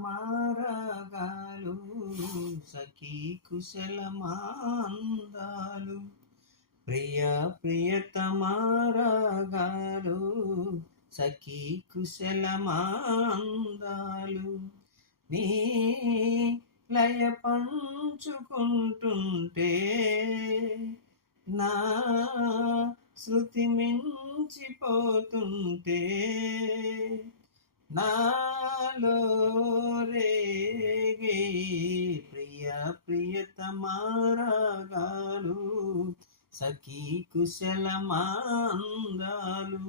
ప్రియతమారాగాలు సఖీ కుశలమాందాలు. ప్రియతమారాగాలు సఖీ కుశలమాందాలు. నీ లయ పంచుకుంటుంటే నా శృతి మించిపోతుంటే నాలో రేగే ప్రియతమారాగాలు సఖీ కుశలమాందాలు.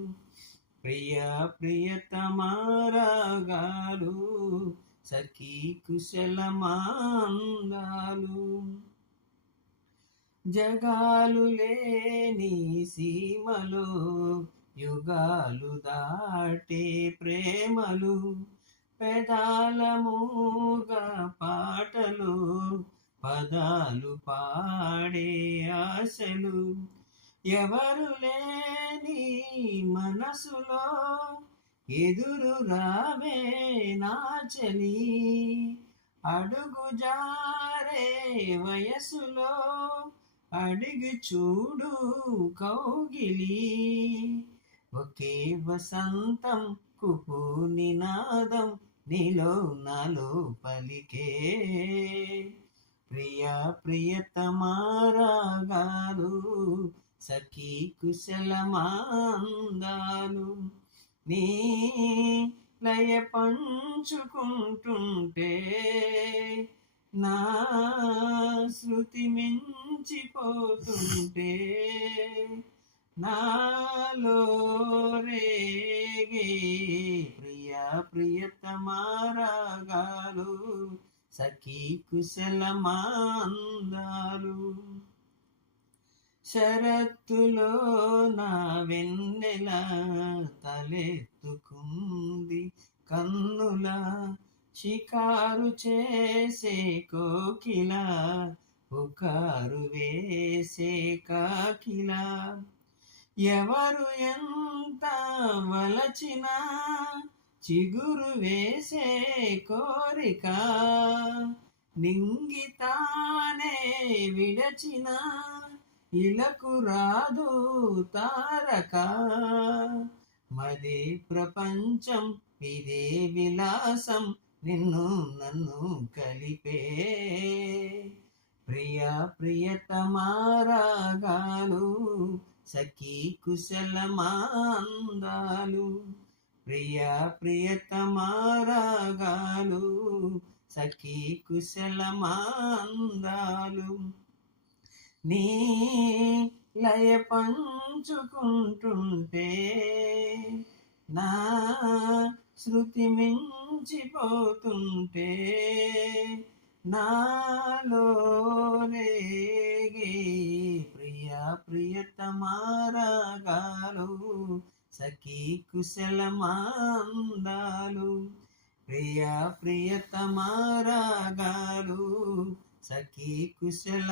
ప్రియతమారాగాలు సఖీ కుశలమాందాలు. జగాలు లేని సీమలో యుగాలు దాటే ప్రేమలు, పెదాల మూగా పాటలు పదాలు పాడే ఆశలు. ఎవరు లేని మనసులో ఎదురు రావే నా చలి, అడుగు జారే వయసులో అడిగి చూడు కౌగిలి. ఒకే వసంతం కుహు నినాదం నీలో నాలో పలికే ప్రియతమారాగాలు సఖీ కుశలమాందాలు. నీ లయ పంచుకుంటుంటే నా శృతి మించిపోతుంటే నాలో రేగే ప్రియతమారాగాలు సఖీ కుశలమాందాలు. శరత్తులో నా వెన్నెల తలెత్తుకుంది కన్నుల, షికారు చేసే కోకిల పుకారు వేసే కాకిల. ఎవరు ఎంత వలచినా చిగురు వేసే కోరిక, నింగితానే విడచిన ఇలకు రాదు తారక. మదే ప్రపంచం ఇదే విలాసం నిన్ను నన్ను కలిపే ప్రియతమారాగాలు సఖీ కుశలమాందాలు. ప్రియతమారాగాలు సఖీ కుశలమాందాలు. నీ లయ పంచుకుంటుంటే నా శృతి మించిపోతుంటే నాలో రేగే ప్రియతమారాగాలు సఖీ కుశలమాందాలు. ప్రియతమారాగాలు సఖీ కుశలమాందాలు.